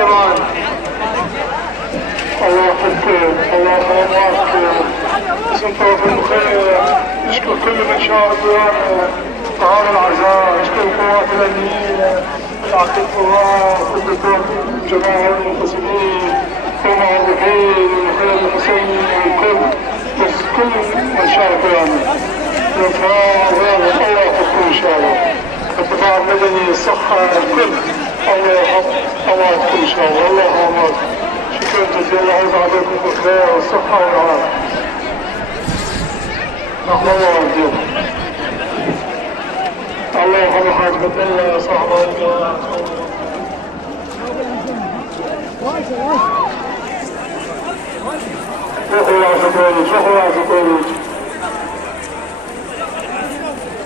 جمال. الله يحفظكم، الله يحفظكم. باسم طرف الخير نشكر كل من شارك ويانا طهار العزاء، نشكر القوات الامنيه، العقيد الله، كل جماعه المنتصرين والمعرفين والخير الحسيني والكل، بس كل من شارك ويانا. الله يحفظكم ان شاء الله. الدفاع المدني، الصحه، الكل الله يحفظكم ان شاء الله. الله يحفظكم. شكرا جزيلا. الله يسعدكم بالخير والصحه والعافيه. رحم الله والدين. الله يرحم حاجة الله صاحب الله. روحوا يا عزيز، روحوا يا عزيز.